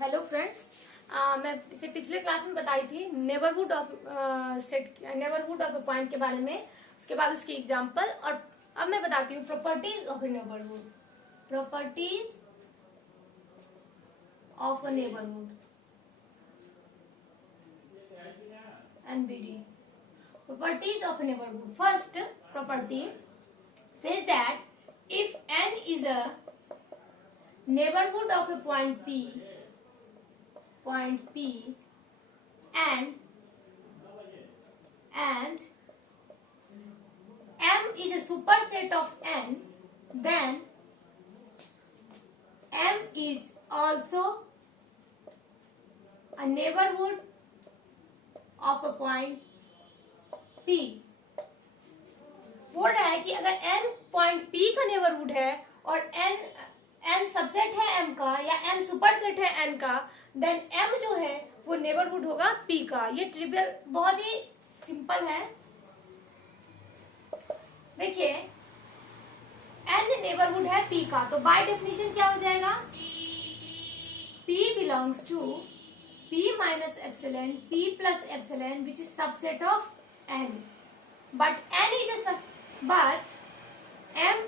Hello friends, मैं इसे पिछले क्लास में बताई थी neighbourhood of neighbourhood of a point के बारे में। उसके बाद उसकी एग्जांपल, और अब मैं बताती हूँ properties of A neighbourhood. Properties of a neighbourhood, NBD. Properties of A neighbourhood. First property says that if n is a neighborhood of a point P and M is a superset of n, then M is also a neighborhood of a point P। बोल रहा है कि अगर n point P का neighbourhood है और n subset है m का या m सुपरसेट है n का, देन m जो है वो नेबरहुड होगा P का। ये ट्रिवियल बहुत ही सिंपल है। देखिए n नेबरहुड है P का, तो बाय डेफिनेशन क्या हो जाएगा? P belongs to P minus epsilon P plus epsilon which is subset of n, but m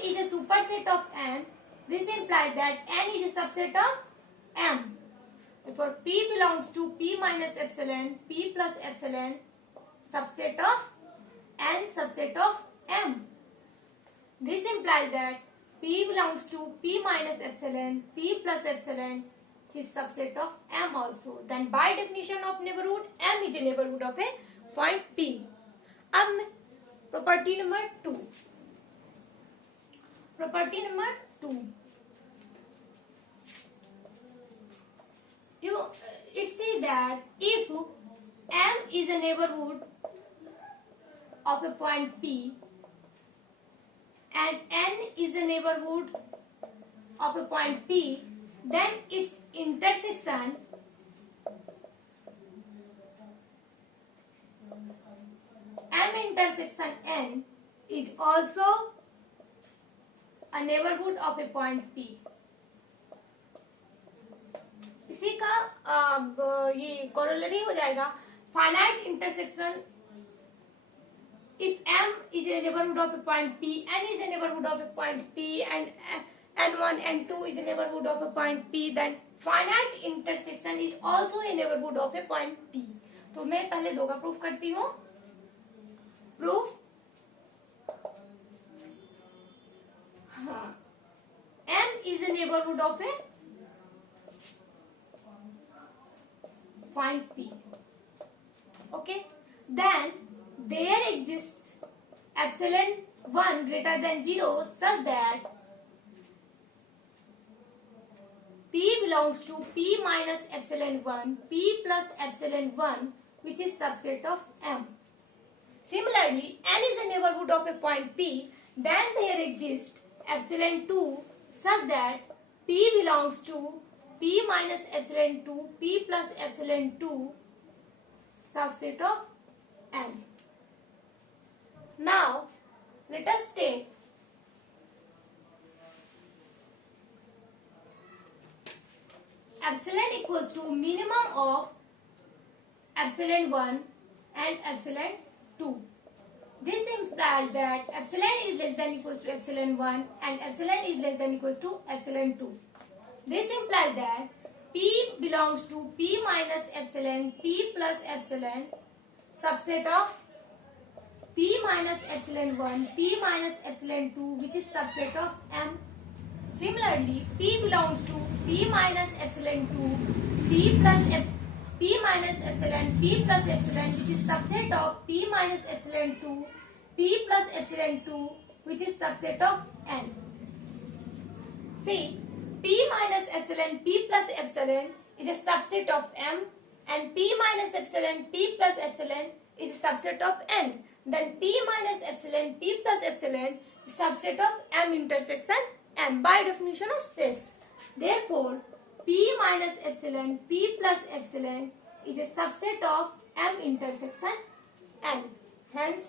is a superset of n. This implies that n is a subset of m. Therefore, P belongs to P minus epsilon, P plus epsilon, subset of n, subset of m. This implies that P belongs to P minus epsilon, P plus epsilon, which is subset of m also. Then, by definition of neighborhood, m is a neighborhood of a point P. अब property number 2। Property number 2, it says that if M is a neighborhood of a point P and N is a neighborhood of a point P, then its intersection M intersection N is also a neighborhood of a point P। इसी का ये corollary हो जाएगा finite intersection. if M is a neighborhood of a point P, N is a neighborhood of a point P, and N1, N2 is a neighborhood of a point P, then finite intersection is also a neighborhood of a point P। तो मैं पहले दो का proof करती हूँ। Proof, M is a neighborhood of a point P. Okay, then there exists epsilon 1 greater than 0 such that P belongs to P minus epsilon 1, P plus epsilon 1, which is subset of M. Similarly, N is a neighborhood of a point P, then there exists epsilon 2 such that P belongs to P minus epsilon 2, P plus epsilon 2, subset of N. Now, let us take epsilon equals to minimum of epsilon 1 and epsilon 2. This implies that epsilon is less than equals to epsilon 1 and epsilon is less than equals to epsilon 2. This implies that P belongs to P minus epsilon, P plus epsilon, subset of P minus epsilon 1, P minus epsilon 2, which is subset of M. Similarly, P belongs to P minus epsilon 2, P minus epsilon, P plus epsilon, which is subset of P minus epsilon 2, P plus epsilon 2, which is subset of N. See, P minus epsilon, P plus epsilon is a subset of M, and P minus epsilon, P plus epsilon is a subset of N. Then P minus epsilon, P plus epsilon is subset of M intersection N by definition of sets. Therefore, P minus epsilon, P plus epsilon is a subset of M intersection N. Hence,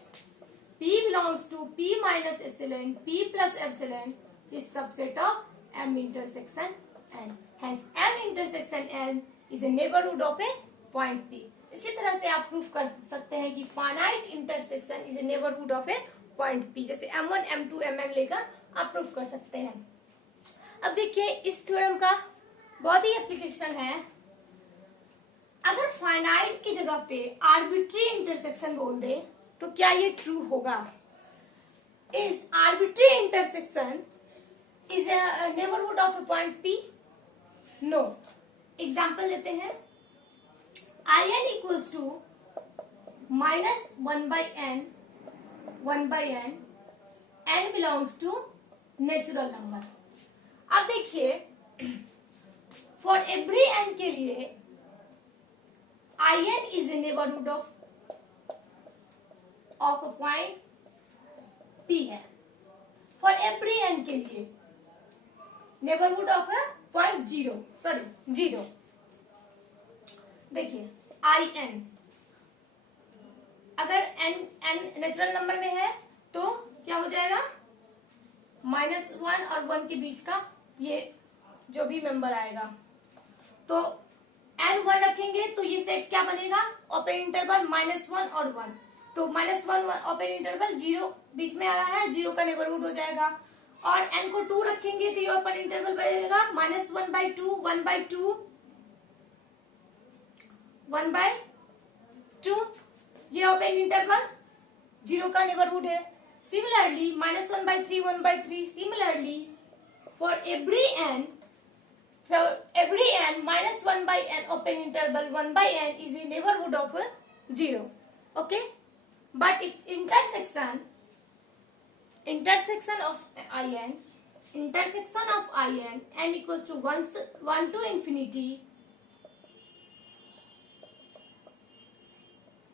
P belongs to P minus epsilon, P plus epsilon, which is subset of M intersection N. Hence, M intersection n is a neighbourhood of a point p। इसी तरह से आप proof कर सकते हैं कि finite intersection is a neighbourhood of a point p, जैसे m1 m2 mn लेकर आप प्रूफ कर सकते हैं। अब देखिए इस थ्योरम का बहुत ही एप्लीकेशन है। अगर फाइनाइट की जगह पे आर्बिट्री इंटरसेक्शन बोल दे तो क्या ये ट्रू होगा? Is arbitrary intersection is a neighbourhood of a point p? No. Example लेते हैं, in equals to minus 1/n, 1/n, n belongs to natural number. अब देखिए फॉर एवरी n के लिए in is a neighbourhood of a point p है। For every n के लिए neighbourhood of a point 0। देखिए in अगर n नेचुरल नंबर में है तो क्या हो जाएगा? -1 और 1 के बीच का ये जो भी मेंबर आएगा, तो n 1 रखेंगे तो ये सेट क्या बनेगा? ओपन इंटरवल -1 और 1, तो -1 ओपन इंटरवल 0 बीच में आ रहा है, 0 का नेबरहुड हो जाएगा। और n को 2 रखेंगे तो ये ओपन इंटरवल बनेगा -1/2, 1/2, 1/2, ये ओपन इंटरवल 0 का नेबरहुड है। Similarly -1/3, 1/3, similarly for every n -1/n open interval 1/n is a neighborhood of 0. Okay, but its intersection of in n equals to 1 to infinity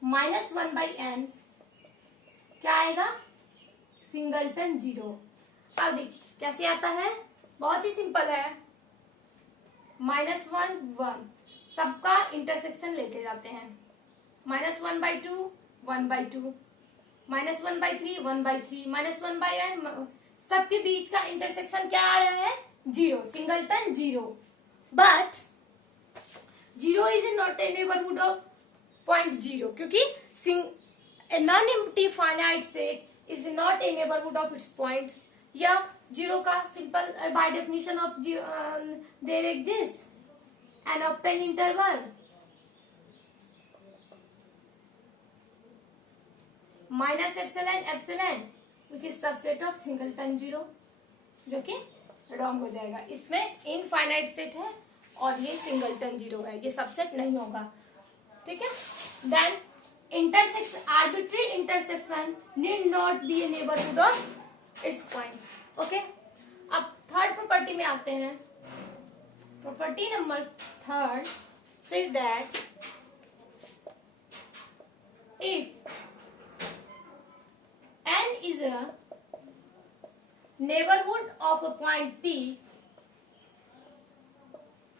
-1/n क्या आएगा? सिंगलटन 0। अब देखिए कैसे आता है, बहुत ही सिंपल है। -1 1 सबका इंटरसेक्शन लेते जाते हैं, -1/2 1/2, -1/3 1/3, -1/n, सबके बीच का इंटरसेक्शन क्या आ रहा है? 0, singleton 0। But 0 is not a neighbourhood of point 0, क्योंकि non empty finite set is not a neighbourhood of its points. या 0 का simple by definition of there exist an open interval -ε which is subset of singleton 0, जो कि wrong हो जाएगा। इसमें infinite set है और ये सिंगलटन 0 है, ये सबसेट नहीं होगा। ठीक है, then arbitrary intersection need not be a neighbourhood of its point. Okay, अब थर्ड प्रॉपर्टी में आते हैं। Property number 3 says that if n is a neighborhood of a point p,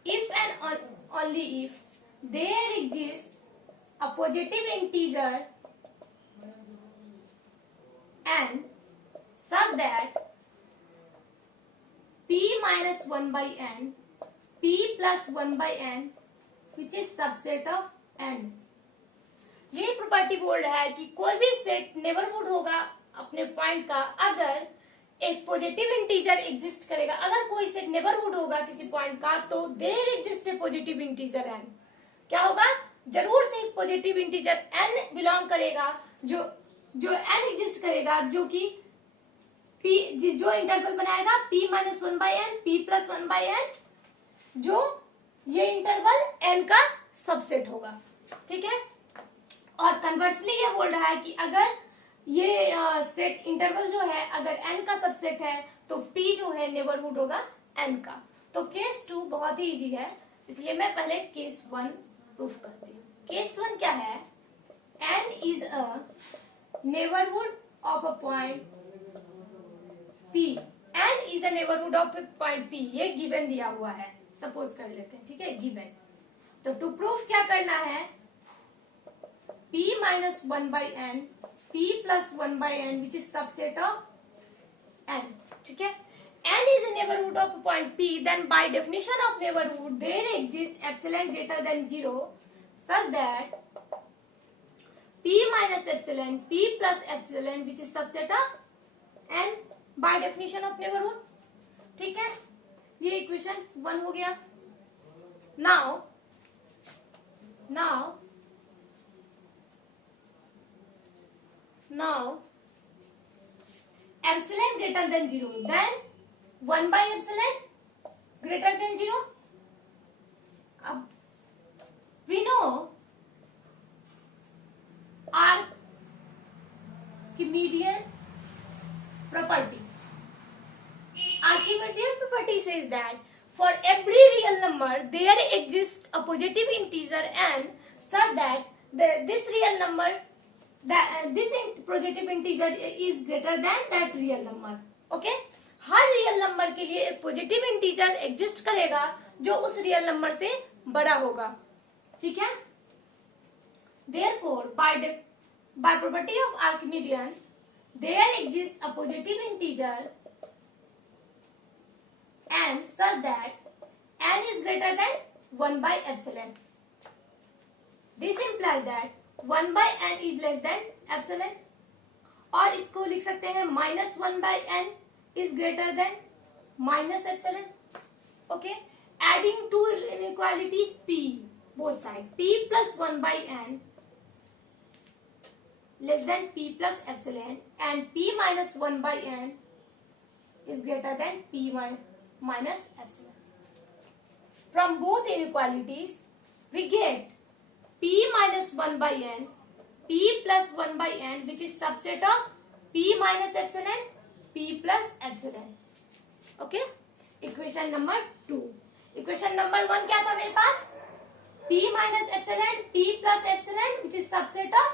if and only if there exists a positive integer n such that p minus 1/n, p plus 1/n which is subset of n। ये property बोल रहा है कि कोई भी set neighbourhood होगा अपने point का अगर एक पॉजिटिव इंटीजर एग्जिस्ट करेगा। अगर कोई सेट नेबरहुड होगा किसी पॉइंट का तो there exist a positive integer n। क्या होगा? जरूर से पॉजिटिव इंटीजर n बिलोंग करेगा, जो n एग्जिस्ट करेगा, जो कि p जो इंटरवल बनाएगा p minus 1/n, p plus 1/n, जो ये इंटरवल n का सबसेट होगा। ठीक है, और कन्वर्सली ये बोल रहा है कि अगर ये सेट इंटरवल जो है अगर n का सबसेट है तो p जो है नेबरहुड होगा n का। तो केस 2 बहुत ही इजी है, इसलिए मैं पहले केस 1 प्रूफ करती हूँ। केस 1 क्या है? n is a neighbourhood of a point p। n is a neighbourhood of a point p, ये गिवन दिया हुआ है, सपोज कर लेते हैं। ठीक है, गिवन। तो टू प्रूफ क्या करना है? p minus 1/n, p plus 1/n which is subset of n। ठीक है, n is a neighborhood of a point P, then by definition of neighborhood, there exists epsilon greater than 0 such that P minus epsilon, P plus epsilon, which is subset of n by definition of neighborhood. ठीक है, ये equation 1 हो गया. Now epsilon greater than 0, then 1 by epsilon greater than 0. अब we know Archimedean property. Archimedean property says that for every real number there exists a positive integer n such that this real number this positive integer is greater than that real number. Okay? Her real number के लिए एक positive integer exist करेगा जो उस real number से बड़ा होगा. ठीक है. Therefore, by property of Archimedean, there exists a positive integer n such that n is greater than 1 by epsilon. This implies that 1 by n is less than epsilon. और इसको लिख सकते हैं -1 by n is greater than minus epsilon. Okay, adding two inequalities p both sides, p plus 1 by n less than p plus epsilon and p minus 1 by n is greater than p minus epsilon. From both inequalities we get p minus 1 by n, p plus 1 by n, which is subset of p minus epsilon, p plus epsilon. Okay, equation number 2. Equation number 1 क्या था मेरे पास? p minus epsilon, p plus epsilon, which is subset of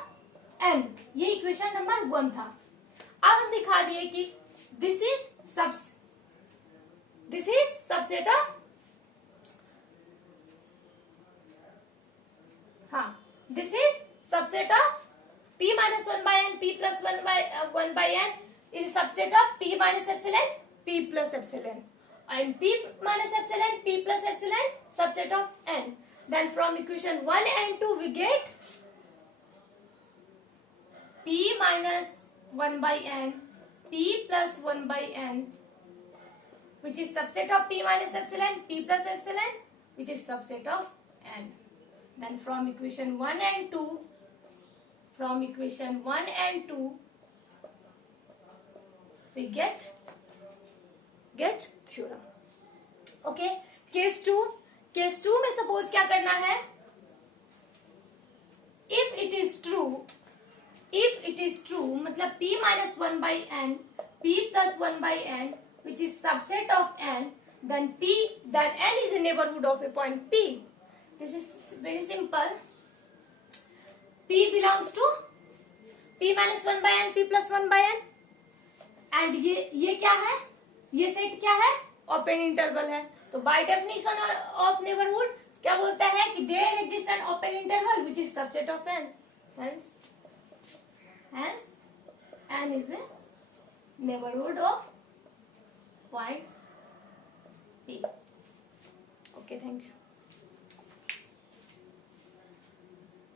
n. ये equation number 1 था. अब हम दिखा दिए कि this is subset of this is subset of p minus 1 by n, p plus 1 by n is subset of p minus epsilon, p plus epsilon, and p minus epsilon, p plus epsilon subset of n. Then from equation 1 and 2 we get p minus 1 by n, p plus 1 by n, which is subset of p minus epsilon, p plus epsilon, which is subset of n. Then from equation 1 and 2 we get theorem. Okay, case 2 में suppose क्या करना है? If it is true मतलब p minus 1 by n, p plus 1 by n, which is subset of n, then n is a neighborhood of a point p. This is very simple. P belongs to p minus 1 by n, p plus 1 by n, and ये क्या है? ये set क्या है? Open interval है. तो bye definition of neighbourhood क्या बोलता है कि there exist an open interval which is subset of n. Hence n is a neighborhood of point P. Okay, thank you.